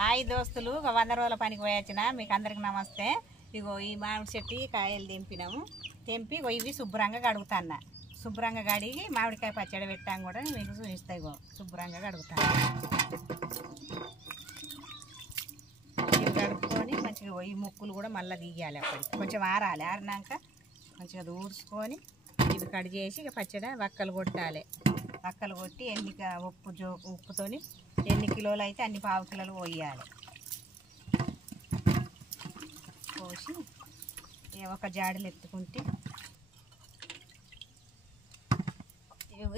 Hi దోస్తులు, 100 రోజుల పనికి పోయొచ్చిన మీకు అందరికి నమస్తే. ఇగో ఈ మామిడి చెట్టు కాయలు తెంపినాము. తెంపి ఇవి శుభ్రంగా కడుగుతాన్న. శుభ్రంగా కడిగి మామిడికాయ పచ్చడి పెట్టాం కూడా మీకు చూపిస్తాయి. ఇగో శుభ్రంగా కడుగుతాను. ఇవి కడుక్కొని మంచిగా ఈ ముక్కులు కూడా మళ్ళీ తీయాలి. అప్పటికి కొంచెం ఆరాలి. ఆరినాక మంచిగా ఊడ్చుకొని ఇవి కడి చేసి ఇక పచ్చడి వక్కలు కొట్టాలి. వక్కలు కొట్టి ఉప్పుతోని ఎన్ని కిలోలు అయితే అన్ని పావు కిలోలు పోయాలి. పోసి ఒక జాడీలు ఎత్తుకుంటే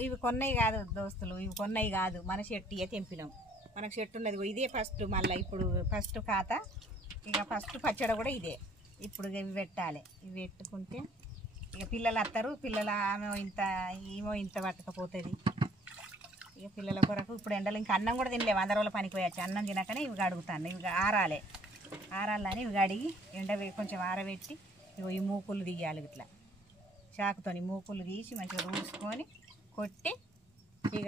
ఇవి కొన్నవి కాదు దోస్తులు, ఇవి కొన్నవి కాదు, మన చెట్టు తెంపినాం. మనకు చెట్టు ఉన్నది ఇదే ఫస్ట్. మళ్ళీ ఇప్పుడు ఫస్ట్ ఖాతా ఇక ఫస్ట్ పచ్చడి కూడా ఇదే. ఇప్పుడు ఇవి పెట్టాలి. ఇవి పెట్టుకుంటే ఇక పిల్లలు వస్తారు. పిల్లలు ఏమో ఇంత పట్టకపోతుంది. ఇక పిల్లల కొరకు ఇప్పుడు ఎండలు ఇంకా అన్నం కూడా తినలేవు. 100 రోజుల పనికి పోయచ్చు. అన్నం తినకనే ఇవి కడుగుతాను. ఇవి ఆరాలని ఇవి కడిగి కొంచెం ఆరబెట్టి ఈ మూకులు తీయాలి. ఇట్లా చాకుతో మూకులు తీసి మంచిగా ఊడ్చుకొని కొట్టి ఇక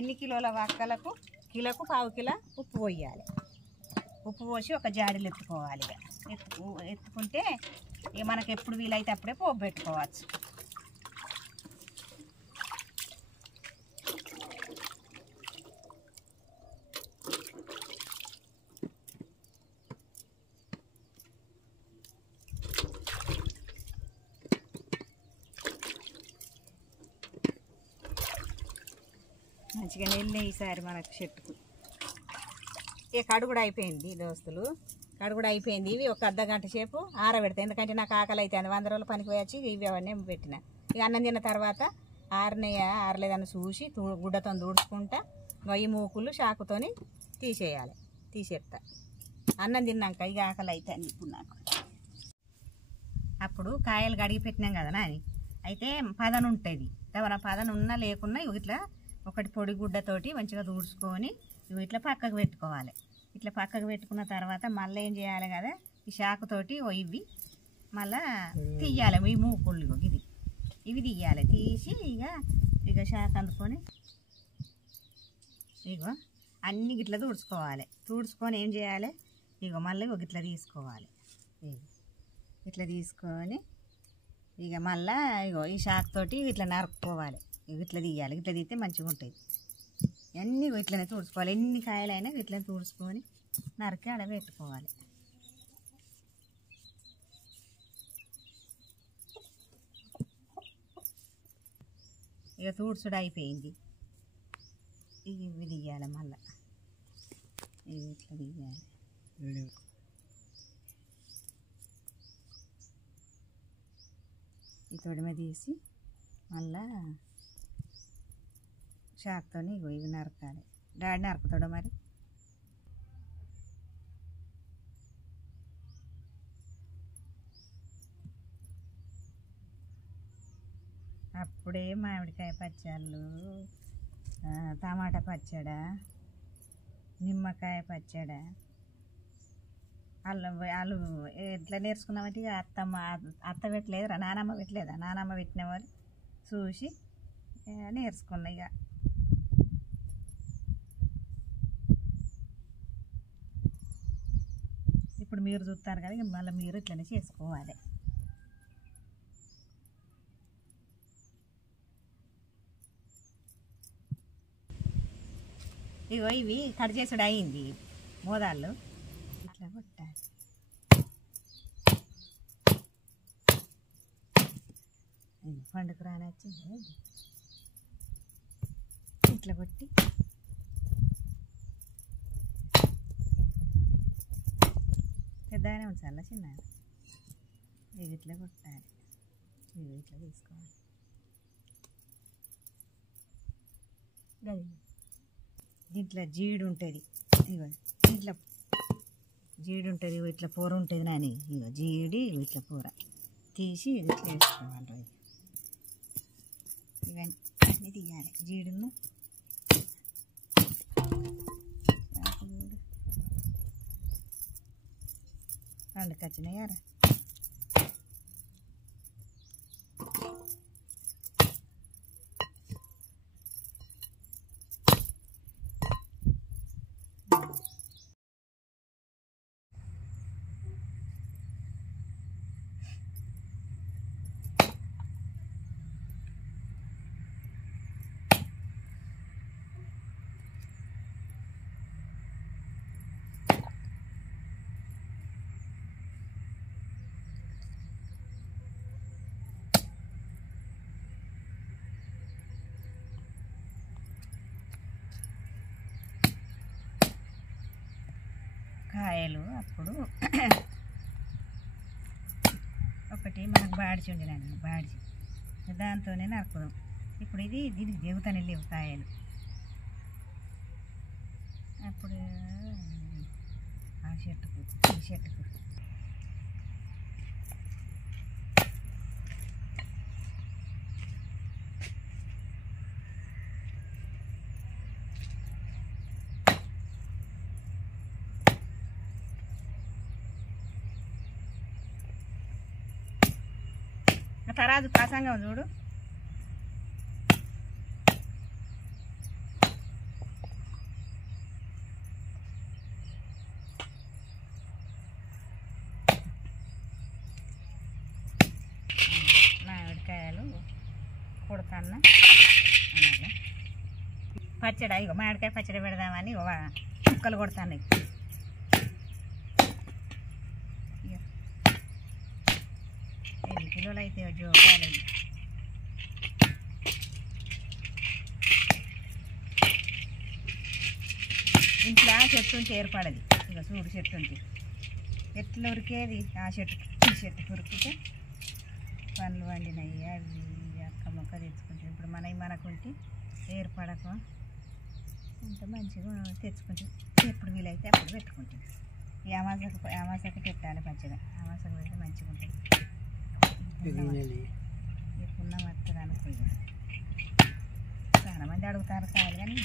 ఎన్ని కిలోల వక్కలకు కిలోకు పావు కిలో ఉప్పు పోయాలి. ఉప్పు పోసి ఒక జాడీలు ఎత్తుకోవాలి. ఇక ఎత్తుకుంటే ఇక మనకు ఎప్పుడు వీలైతే అప్పుడే పోపు పెట్టుకోవచ్చు. మంచిగా నెల్లి ఈసారి మనకు చెట్టుకు ఇక కడుగుడు అయిపోయింది దోస్తులు. కడుగుడు అయిపోయింది. ఇవి ఒక అర్ధగంట సేపు ఆరబెడతాయి. ఎందుకంటే నాకు ఆకలి అయితే 100 రోజుల పనికి పోయచ్చి ఇవి అవన్నీ పెట్టిన. ఇక అన్నం తిన్న తర్వాత ఆరలేదని చూసి గుడ్డతో దూడ్చుకుంటా ఈ మూకులు చాకుతోని తీసేస్తా. అన్నం తిన్నాక ఇక ఆకలి అయితే అని ఇప్పుడు నాకు. అప్పుడు కాయలు కడిగి పెట్టినాం కదా నాని, అయితే పదన ఉంటుంది. పదన ఉన్నా లేకున్నా ఇట్లా ఒకటి పొడి గుడ్డతోటి మంచిగా దూడ్చుకొని ఇవి ఇట్లా పక్కకు పెట్టుకోవాలి. ఇట్లా పక్కకు పెట్టుకున్న తర్వాత మళ్ళీ ఏం చేయాలి కదా, ఈ చాకుతోటి ఇవి మళ్ళా తీయాలి. ఈ మూకుళ్ళు ఇవి తీయాలి. తీసి ఇక చాకు అందుకొని ఇగో అన్ని గిట్లా తుడుచుకోవాలి. తుడుచుకొని ఏం చేయాలి, ఇగో మళ్ళీ ఇట్లా తీసుకోవాలి. ఇట్లా తీసుకొని ఇక మళ్ళీ ఇగో ఈ చాకుతోటి ఇట్లా నరుక్కోవాలి. ఇట్లా తీయాలి. ఇట్లా తీస్తే మంచిగా ఉంటుంది. అన్నీ ఇట్లనే తుడుచుకోవాలి. ఎన్ని కాయలైనా ఇట్లా తుడుచుకొని నరికి ఆడ పెట్టుకోవాలి. ఇక తుడుచుడు అయిపోయింది. ఇవి తీయాలి. మళ్ళీ ఇవి ఇట్లా తీయాలి. ఈ తొడిమ తీసి మళ్ళా చాకుతో ఇవి నరకాలి. డాడీ నరుకుతాడు మరి. అప్పుడే మామిడికాయ పచ్చళ్ళు, టమాటా పచ్చడ, నిమ్మకాయ పచ్చడ వాళ్ళు ఎట్లా నేర్చుకున్నామంటే ఇక అత్త పెట్టలేదురా, నానమ్మ పెట్టలేదా, నానమ్మ పెట్టిన వాళ్ళు చూసి నేర్చుకున్నా. ఇక ఇప్పుడు మీరు చూస్తారు కదా, మళ్ళీ మీరు ఇట్లనే చేసుకోవాలి. ఇగో ఇవి కట్ చేసుడు అయింది. మోదాళ్ళు ఇట్లా కొట్టాలి. పండుగ రానొచ్చింది. ఇట్లా కొట్టి పెద్దగానే ఉంచాలి. చిన్న ఇవి ఇట్లా కొట్టాలి. ఇవి ఇట్లా తీసుకోవాలి. దీంట్లో జీడి ఉంటుంది. ఇగో ఇట్లా జీడి ఉంటుంది. ఇట్లా కూర ఉంటుంది నాని. ఇగో జీడి ఇట్లా కూర తీసి ఇట్లా వేసుకోవాలి. ఇవన్నీ తీయాలి. జీడును పండుగ వచ్చినాయారా. కాయలు అప్పుడు ఒకటి మనకు బాడిచి ఉండినండి, బాడిచి దాంతోనే నరుకుదాం. ఇప్పుడు ఇది దీనికి దిగుతానే లేవు కాయలు. అప్పుడు ఆ చెట్టుకు ఈ చెట్టుకు తరాజు కాసంగా చూడు. మామిడికాయలు కొడతాన్న అలాగే పచ్చడి, ఇక మామిడికాయ పచ్చడి పెడదామని ముక్కలు కొడతాను. ఎన్ని కిలోలు అయితే జోకాలు. ఇంట్లో చెట్టు ఉంటే ఏర్పడది. ఇక చూడు చెట్టు ఉంటే ఎట్లా ఉరికేది. ఆ చెట్టు ఈ చెట్టు ఉరికితే పండ్లు వండినాయి. అవి అక్క మొక్క తెచ్చుకుంటే ఇప్పుడు మనకుంటే ఏర్పడక ఇంత మంచిగా తెచ్చుకుంటే ఎప్పుడు వీలైతే అప్పుడు పెట్టుకుంటాం. ఈ అమాసకు పెట్టాలి పచ్చగా. అమాసకు పెడితే మంచిగా ఉంటుంది. ఎప్పుడున్నా వస్తుంది అనుకో. చాలా మంది అడుగుతారు కాయలు కానీ